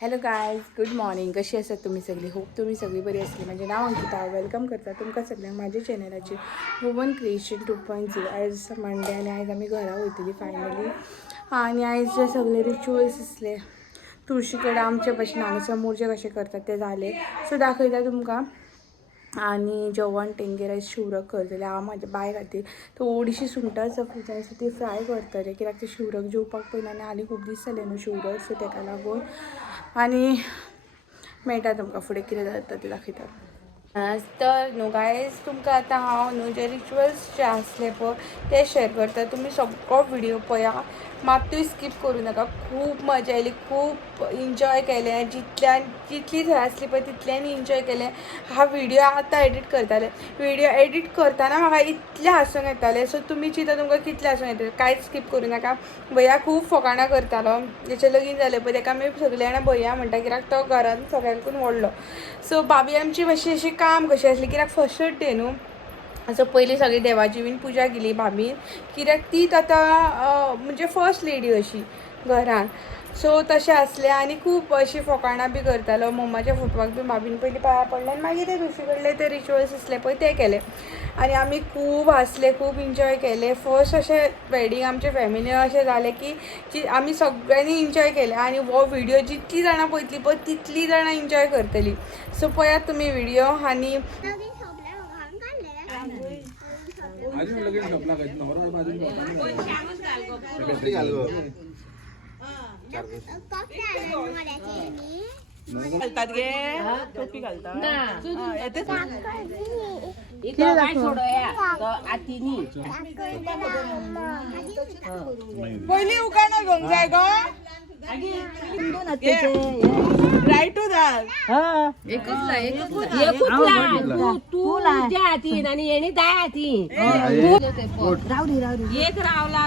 Hello guys, good morning. कशी आसात तुम्ही सगळी? होप तुम्ही सगळी बरी असली. म्हणजे नाव अंकिता. वेलकम करता तुमकां सगळ्यांक माझ्या चॅनलाची वुमन क्रिएशन 2.0. आज मंडे आणि आज आम्ही घरा वयतली फायनली. आणि आज जे सगळे रिच्युअल्स असले तुळशीकडे आमच्या भशेन हांगा समोरचे कसे करतात ते झाले. सो दाखयता तुमकां. आणि जेवण टेंगे रायस शिवरक करतले हांव म्हाज्या बाय खातीर. तो ओडीशी सुंगटां फ्रिजान आसा ती फ्राय करतले, कित्याक ते शिवरक जेवपाक पयना आनी आनी खूब दीस जाले न्हू शिवरक, सो ताका लागून. आणि मेळटा तुमकां फुडें कितें जाता ते दाखयता. तर न्हू गायज, तुमकां आतां हांव न्हू जे रिच्युअल्स जे आसले पळय ते शेअर करता. तुम्ही सगळो व्हिडिओ पळया, मात्तूय स्कीप करूं नाका. खूब मजा आयली, खूब एन्जॉय केलें. जितली थंय आसली पळय तितल्यानी एन्जॉय केलें. हा व्हिडिओ आतां एडीट करताले. व्हिडिओ एडीट करतना म्हाका इतलें हांसूंक येतालें. सो तुमी चिंता तुमकां कितलें हांसूंक येतलें. कांयच स्कीप करूं नाका. भैया खूब फकाणां करतालो. तेचें लगीन जालें पळय ताका आमी सगळीं जाणां भैया म्हणटा, कित्याक तो घरान सगळ्यांकून व्हडलो. सो भाभी आमची मातशी अशी काम कशी आसली, कित्याक फर्स्ट डे न्हू. सो पयलीं सगळी देवाची बीन पुजा केली भाभीन, कित्याक तीच आतां म्हणजे फर्स्ट लेडी अशी घरान. सो तशें आसलें आनी खूब अशी फकाणां बी करतालो. मम्माच्या फोटवाक बी भाभीन पयलीं पांयां पडलें आनी मागीर ते दुसरे कडले ते रिच्युअल्स आसले पळय ते केले. आनी आमी खूब हांसले, खूब एन्जॉय केलें. फर्स्ट अशें वेडींग आमचे फॅमिलीन अशें जालें की आमी सगळ्यांनी एन्जॉय केलें. आनी हो व्हिडिओ जितली जाणां पळयतलीं पळय तितली जाणां एन्जॉय करतलीं. सो पळयात तुमी व्हिडिओ. आनी घालतात गे टोपी घालतात पहिली उकाणं घेऊन जाय गो राईट टू दॅट तू तुझ्या हातीन आणि येणे त्या हातीन एक रावला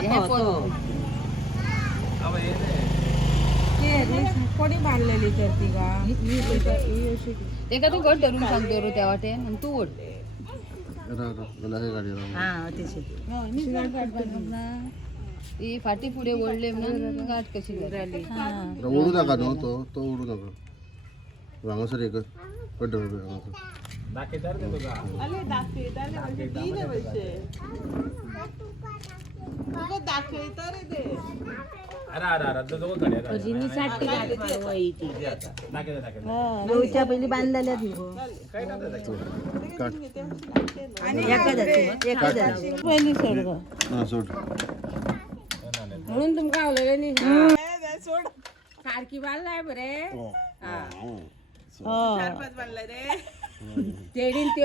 कोणी बांधलेली तर ती ते का तू गट धरून सांगतो रो त्या वाटेन आणि तू ओढ ती फाटी पुढे ओढले म्हणून गाठ कशी झाली. ओढू नका नो तो ओढू नका. रांगसर एक कट पहिली बांधलेल्या पहिली सोड म्हणून तुमका आवडलेलं नाही. सारखी बांधलाय बरे. बांधलाय रे तेडीन ते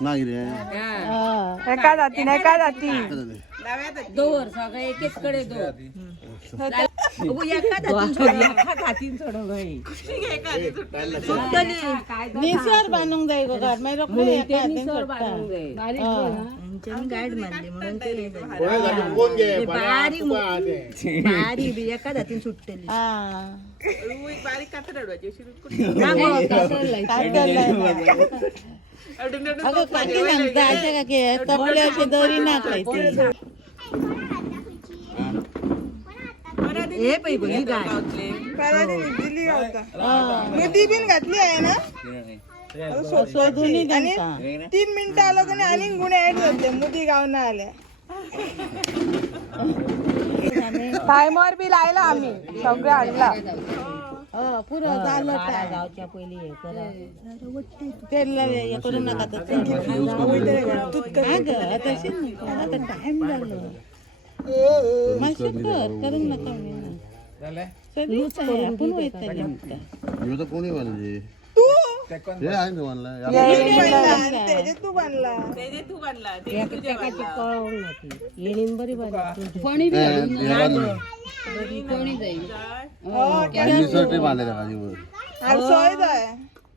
नाही रे एका जाती दोर सगळं एकेच कडे दोर निसर बांधून जाय गो घर गाईड मारली म्हणून ते बारीक एका जातीन सुटतेली. बारीक कातर दोरी ती बिन घातली आहे ना. आणि 3 मिनिटं आलो का नाही आणि गुन्हे ऍड झाले. मुदी गावना आल्या टायमर बी लायला आम्ही सगळं आणला. पुरं झालं गावच्या पहिली हे करा तेल हे करू नका आता टाइम झालं करून नका कोणी बांधले तू हे आहे ना बांधला तू बांधला येणीन बरी बांधली कोणी जाईल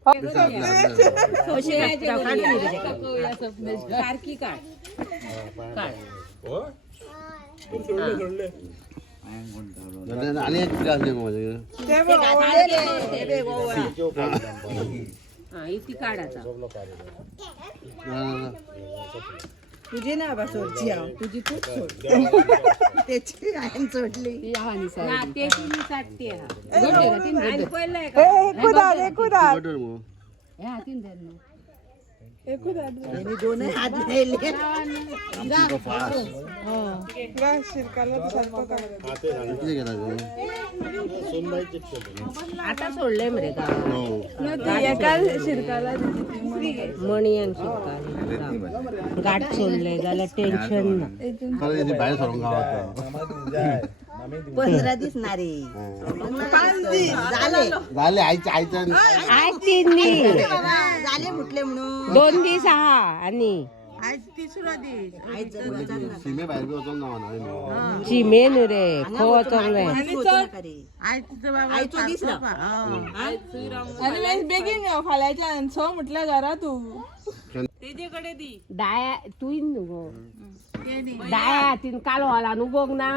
बांधलेला सारखी काढ आणि एक घालते माझ्या इथे काढायचा तुझी ना बा सोडची हांव तुझी तूच सोड त्याची हांवें सोडली ती आहा निसार एकूदार बटर मग हे हातीन धर न्हू. दोन हात धरले आमची फास्ट शिरकाला किती गेला गं? आता सोडले मरे का हो एका शिरकाला मणी आणि शिरका गाठ सोडले जाल्यार टेन्शन ना. मला इथे बाहेर सोडून गावात 15 दिस ना रे 5 दिस झाले झाले आईच्या आज 3 दीस झाले म्हटले म्हणून 2 दीस आहा आणि आज तिसरो दीस आज सीमे बाहेर बी वचोंक ना म्हणा चिमे न्हू रे खो वचोंक जाय. आयचो दीस ना आणि बेगीन फाल्याच्या सो म्हटलं घरा तू दाया तुय न्हू गो दाया हातीन कालो होला न्हू गोग ना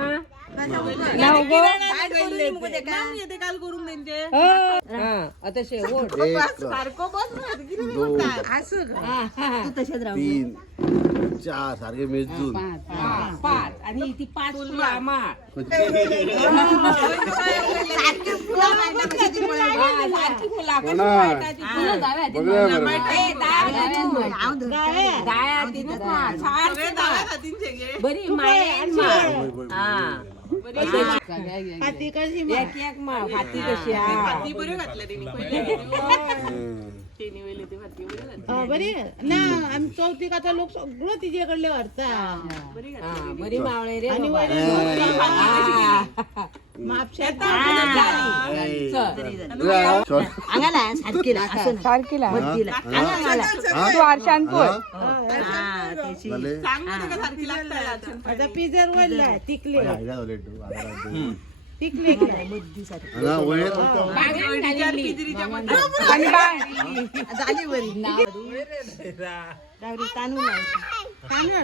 आता शेवट एक दोन तशेंच राव 3 4 सारखे मेजून 5 आणि ती 5 फुलं आमार सारखी फुलां दाया हातीनच मार बरी माये आणि मार हाती कशी एक एक मार फाती कशी बरी ना आम्ही चौथीक आता लोक सगळं तिचे कडले व्हरता बरी मावळे रे सारखीला तू आरशानपूर आता पिझर वळला तिकले तिकले झाली बरी तांदूळ तांदूळ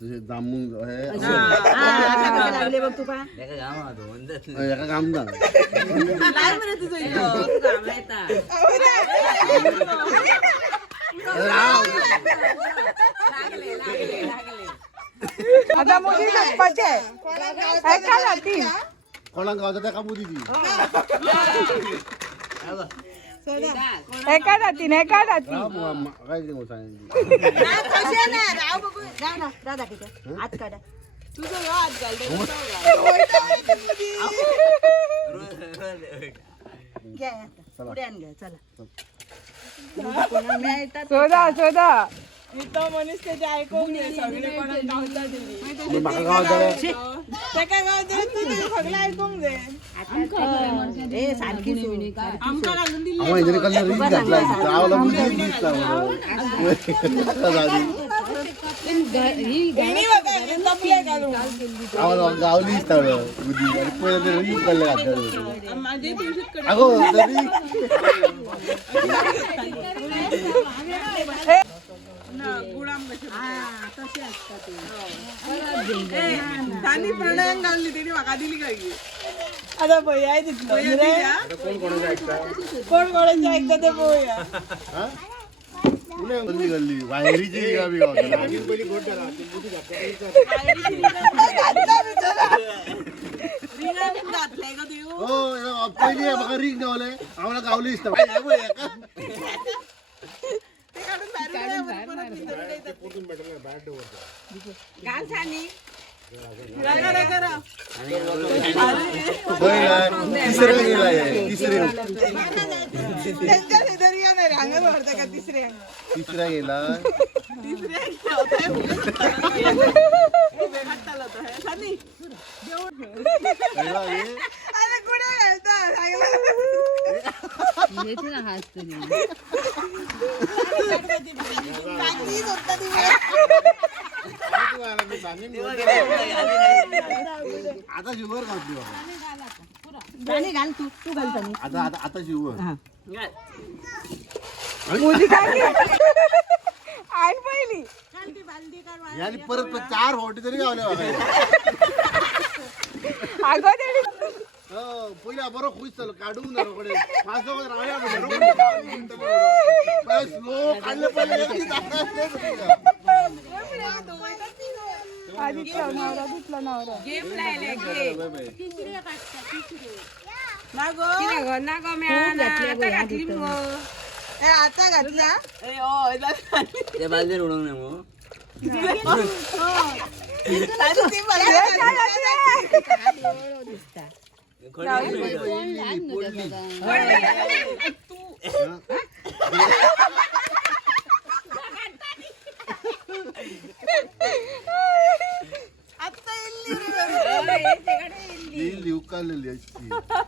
तुझे जामून हे लागले बघ तुका एका काम ना आता मोदी झोपपाचे ऐका ना ती कोणाक गावता त्या कामू दिली एका जातीन एका जाती काय ते सांगितलं हात काढा घ्या पुढे आण घ्या चला शोधा शोधा मनीस त्याचे ऐकून घे सगळे कोणाला गावता दिली माका गावता ते काय गावता सगळं ऐकून घे सारखी आमका घालून दिली आम्हाला इथे कल्ला रीत घातला गावाला बुद्धी दिसता गावाला गावली दिसता बुद्धी आणि पहिले ते रीत कल्ला घातला अगो तरी प्राणायाम घालली तिने म्हाका दिली काय आता भैया कोण कोणाची ऐकता ते पोया गल्ली गल्ली वायरीची गावी गावता हो पहिली म्हाका रिंग गावले आम्हाला गावली दिसता तिसरे गेला तिसरे तिसरा गेला हात तरी आता शिवर घातली घाल तू घाल आता आता आता शिवर मुली काय आण पहिली याने परत 4 होटी तरी गावल्या अगं तेवढी पहिला बरोबर खुश चालू काढून कडे 5 रावल्या स्लो काढले पहिले आधी नवरा धुतला नवरा आता घातला ते बाजूला उडवून नये मग.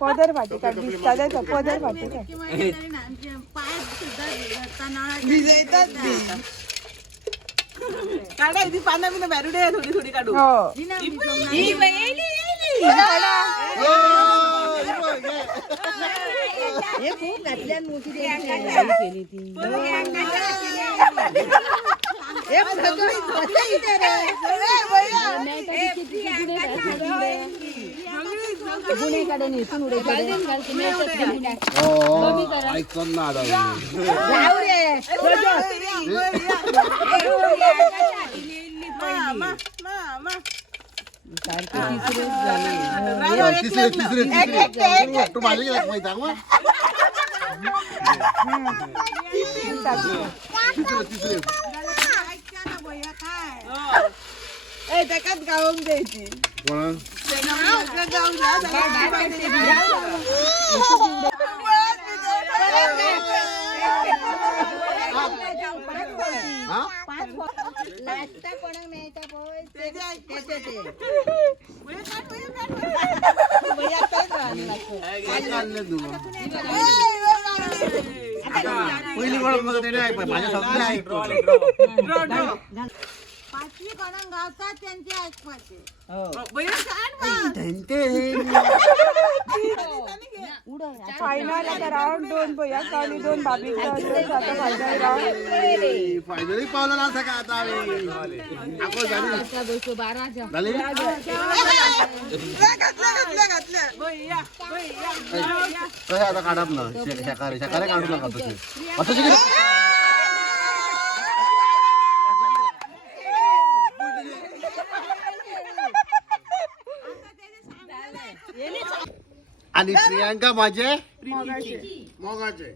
पदर भाटी का दिसता द्यायचा पदर भाटी काय काढा ती पाना बिना बॅरुडे थोडी थोडी काढू हो तिसरे तू माझे माहिती त्याच्यात गावून द्यायची पहिली ओळख माझ्या सगळं ऐकतो फायनल आता राऊंड 2 भैया काली 2 बाबी फायनल राऊंड फायनली पावलं ना का आता आता काढत ना शाकाहारी काढू नका तसे आता आणि प्रियांका माझे मोगाचे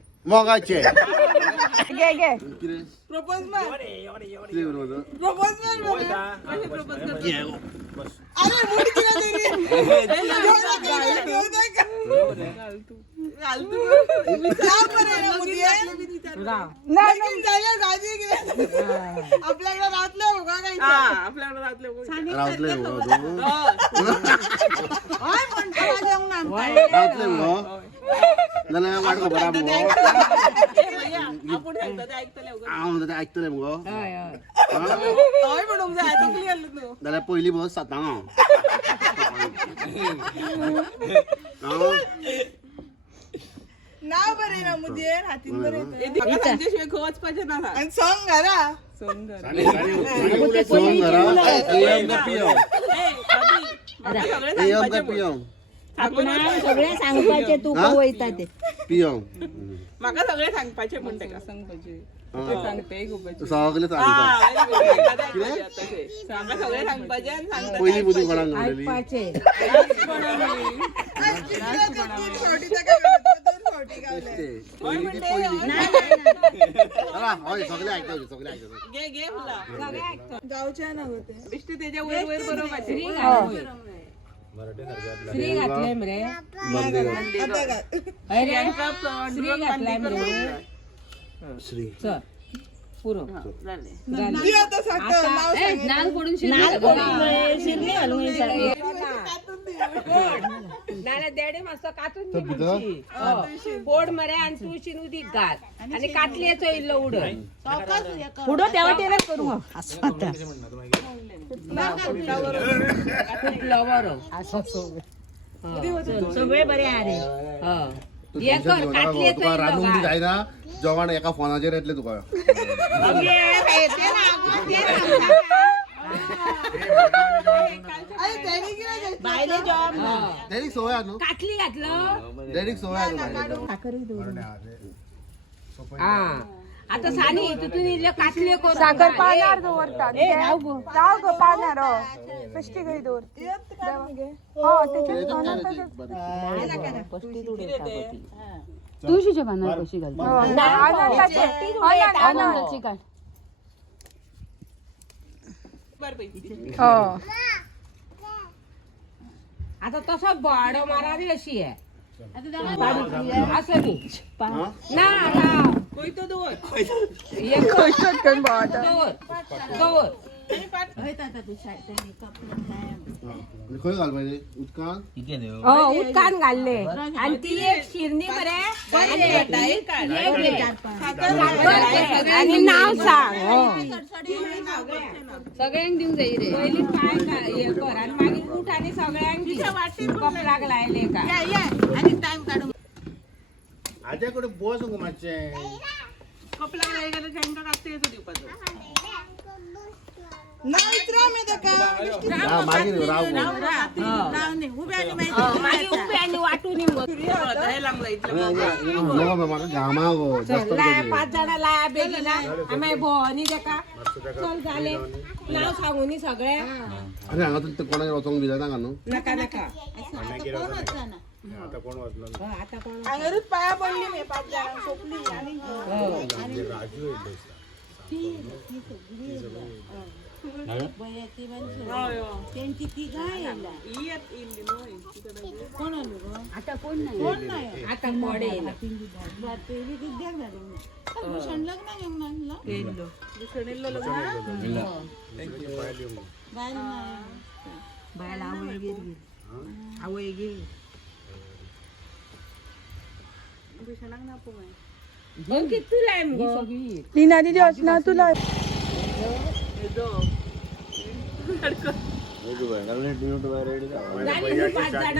घे घे प्रपोज मार प्रपोज अरे मूड केला आपल्याकडे राहतलं बघा काही आपल्याकडे राहतले वाट खबर ऐकतले मग जाल्यार पहिली बस 7 नाव बरे ना मुदे हातीन बरे त्यांच्याशिवाय खवच पाहिजे ना आणि सॉंग घरा आपण सगळे सांगपाचे तू वयता ते माका सगळे सांगपाचे म्हणते का सांगपाचे सांगते खूपच सगळे सगळे सांगपाचे आणि सांगता पहिली बुद्धी कोणाक ऐकपाचे जाऊच्या ना होते दिसते त्याच्या वर वर बरोबर श्री घातले मरे श्री घातलाय मरे श्री चल पुरो नाल पडून शिरली घालून नाल्या देडे मास्तर कातून पोड मरे आणि तुळशीन उदीक घाल आणि कातल्याचो इल्लो उड पुढं तेव्हा तेला करू आता सगळे बरे अरे हे कर कातल्याचो रानून जायना जवान एका फोनाचेर येतले तुका बायले जॉब डायरेक्ट सवय आहा न्हू कातली घातलं डायरेक्ट सवय आहा न्हू हा आता सानी तिथून इल्ले कातले करून साखर पाण्यार दवरतात जाव गो पाण्यार कष्टी गई दवर तुळशीच्या पानार कशी घालता आनंदाची काढ आता तसं बॉड मारावी अशी आहे असं नाही ना गवर खंय घाल पाहिजे उदकान उदकान घालले आणि ती एक शिरणी बरे आणि नाव सांग सगळ्यांक दिवंक जाय रे पहिली पाय हे कर आणि मागीर उठ आणि सगळ्यांक कपलाक लायले का आजे कडे बस गो मातशें कपला नाही गेलं त्यांना कागद येतो दिवपाचो नाही इतरा मी देका मागीर राव मागीर उभे आणि वाटून म्हाका घामा गो जास्त लाया 5 जाणां लाया बेगिना आम्ही भोवनी देका चल झाले नाव सांगूनी सगळे अरे हांगा तर कोणाक वचोंक बी जाता न्हू नका नका आता कोण अंगरूच पाया पडली मी 5 जणांना सोपली आणि आता कोण नाही आता मोडे आवय गे किती तुला आहे मग लीना दीदी असणार तुला झाली तू 5 जण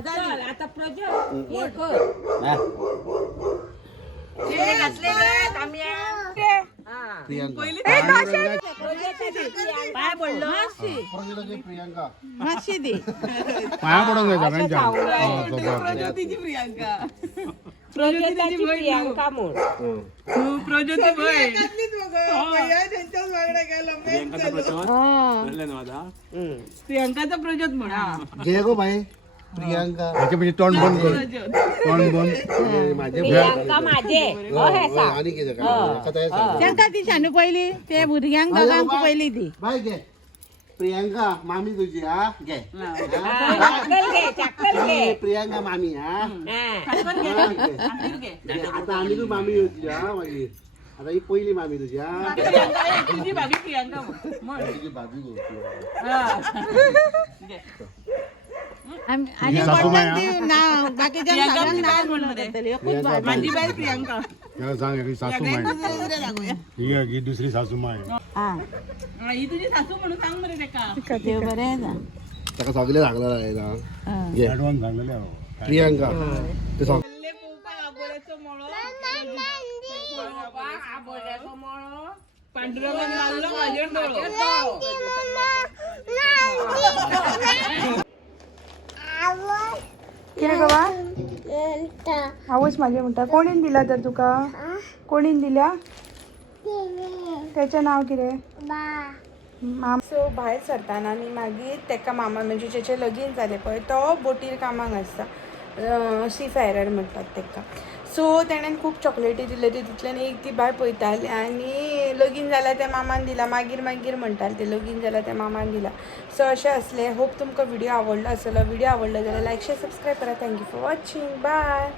चल आता प्रज्वल हे कर हे घातले रे काम्या पाया पडलो प्रियांका माशी दे पाया पडूंक जाय सगळ्यांच्या प्रज्योतीची प्रियांका प्रज्योतीची प्रियांका म्हण प्रज्योती भय त्यांच्याच वागडा गेला प्रियांकाचा प्रज्योत म्हणा जय गो बाई प्रियांका हाचे म्हणजे तोंड बंद कर तोंड बंद माझे प्रियांका माझे हे सांग आणि कितें काय त्यांका ती शानू पहिली ते भुरग्यांक दोगांक पहिली ती बाय घे प्रियांका मामी तुझी हा घे चक्कल घे प्रियांका मामी हा आता आम्ही तू मामी होती हा मागीर आता ही पहिली मामी तुझी हा तुझी भाभी प्रियांका तुझी भाभी गो आणि नाव बाकीच्या माझी बाई प्रियांका त्याला सांग ही सासू माय ही दुसरी सासू माय ही तुझी सासू म्हणून सांग बरं त्याका ताका सगळे सांगलेलं आहे ना घे ऍडव्हान्स सांगलेले अहो. प्रियांका ते सग पांडुरंगान लावलं माझ्या डोळं किती गवा आवच माझे म्हणटा कोणीन दिला तर तुका कोणीन दिल्या त्याचं नाव कितें माम सो भायर सरताना आनी मागीर तेका मामा म्हणजे जेचे लगीन जालें पळय तो बोटीर कामाक आसता सी फायरर म्हणटात तेका सो तेणेन खूब चॉकलेटी दिल्यो तितूंतल्यान एक ती बाय पळयताली आनी लगीन जाल्यार त्या मामान दिला मागीर मागीर म्हणटाले ते लगीन जाल्यार त्या मामान दिला सो अशें असलें होप तुमकां व्हिडिओ आवडलो आसलो व्हिडिओ आवडलो जाल्यार लायक शेअर सबस्क्राईब करा थँक्यू फॉर वॉचिंग बाय